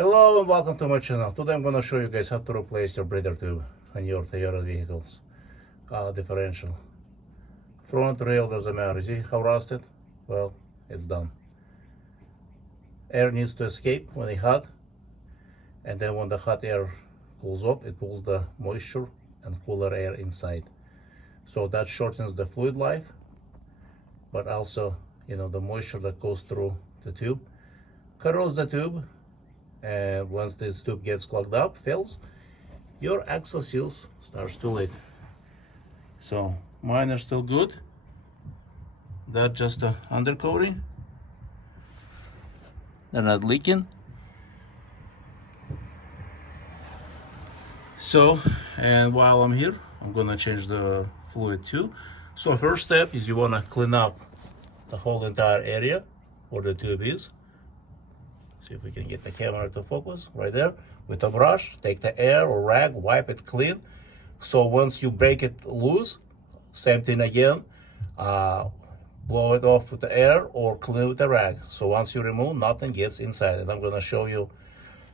Hello and welcome to my channel. Today I'm going to show you guys how to replace your breather tube on your Toyota vehicles. Differential. Front rail doesn't matter. See how rusted? Well, it's done. Air needs to escape when it's hot, and then when the hot air cools off, it pulls the moisture and cooler air inside. So that shortens the fluid life, but also, the moisture that goes through the tube corrodes the tube. And once this tube gets clogged up, fills, your axle seals starts to leak. So mine are still good. That's just the undercoating. They're not leaking. So, and while I'm here, I'm gonna change the fluid too. So first step is you wanna clean up the whole entire area where the tube is. See if we can get the camera to focus right there. With a brush, take the air or rag, wipe it clean. So once you break it loose, same thing again, blow it off with the air or clean with the rag. So once you remove, nothing gets inside. And I'm gonna show you,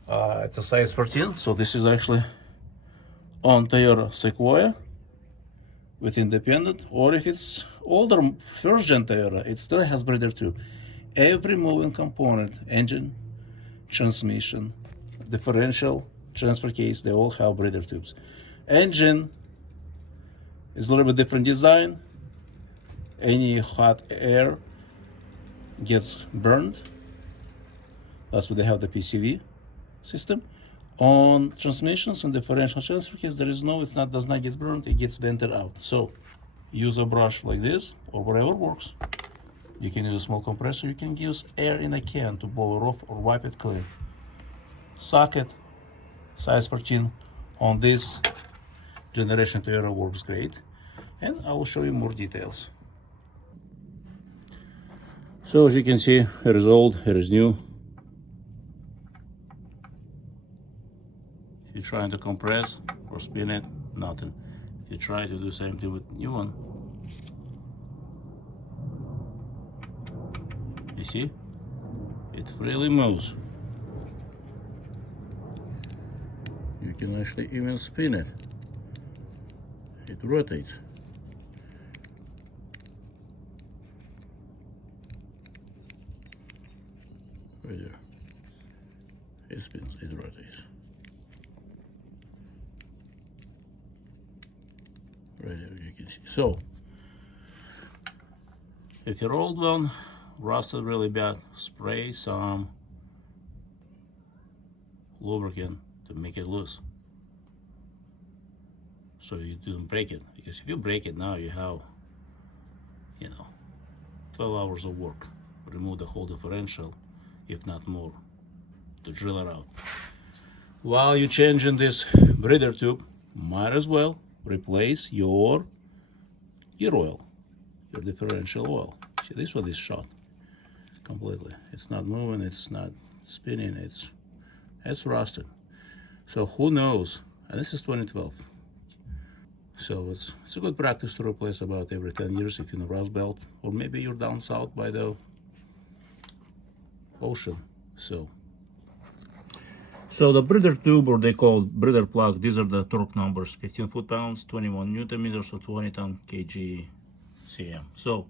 it's a size 14. So this is actually on Toyota Sequoia with independent, or if it's older first gen Toyota, it still has breather tube. Every moving component, engine, transmission, differential, transfer case, they all have breather tubes. Engine is a little bit different design. Any hot air gets burned. That's why they have the PCV system. On transmissions and differential transfer case, there is no, does not get burned, it gets vented out. So use a brush like this or whatever works. You can use a small compressor, you can use air in a can to blow it off or wipe it clean. Socket, size 14 on this generation Toyota works great. And I will show you more details. So as you can see, here is old, here is new. If you're trying to compress or spin it, nothing. If you try to do the same thing with new one, you see, it freely moves. You can actually even spin it. It rotates. Right there. It spins, it rotates. Right there, you can see. So, if your old one rusted really bad, spray some lubricant to make it loose so you don't break it, because if you break it now, you have 12 hours of work. Remove the whole differential, if not more, to drill it out. While you're changing this breather tube, might as well replace your gear oil, your differential oil. See, this one is shot completely. It's not moving, it's not spinning, it's rusted. So who knows? And this is 2012. So it's a good practice to replace about every 10 years if you're in a rust belt, or maybe you're down south by the ocean. So the breather tube, or they call breather plug, these are the torque numbers: 15 foot-pounds, 21 newton meters, or 20 ton kg cm. So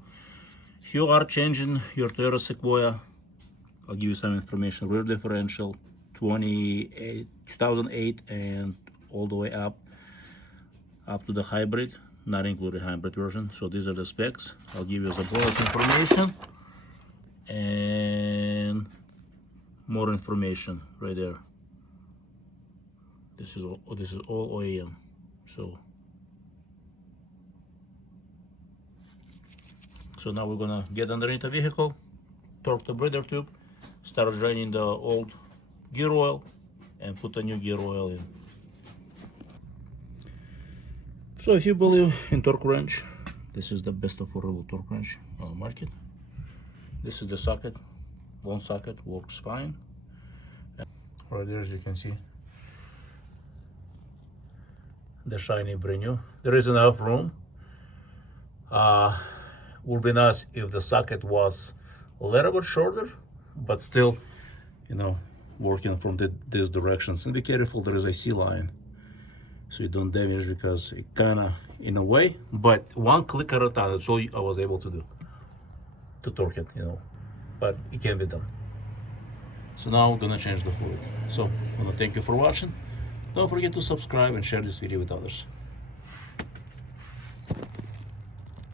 if you are changing your Toyota Sequoia, I'll give you some information. Rear differential, 2008 and all the way up to the hybrid, not including hybrid version. So these are the specs. I'll give you as well as information and more information right there. This is all OEM. So now we're gonna get underneath the vehicle, torque the breather tube, start draining the old gear oil, and put the new gear oil in. So if you believe in torque wrench, this is the best affordable torque wrench on the market. This is the socket, one socket, works fine. Right there, as you can see, the shiny brand new. There is enough room. Would be nice if the socket was a little bit shorter, but still, working from these directions. And be careful, there is a C line, so you don't damage, because it kind of in a way, but one click at a time, that's all I was able to do to torque it, you know, but it can be done. So now we're gonna change the fluid. So I wanna thank you for watching. Don't forget to subscribe and share this video with others.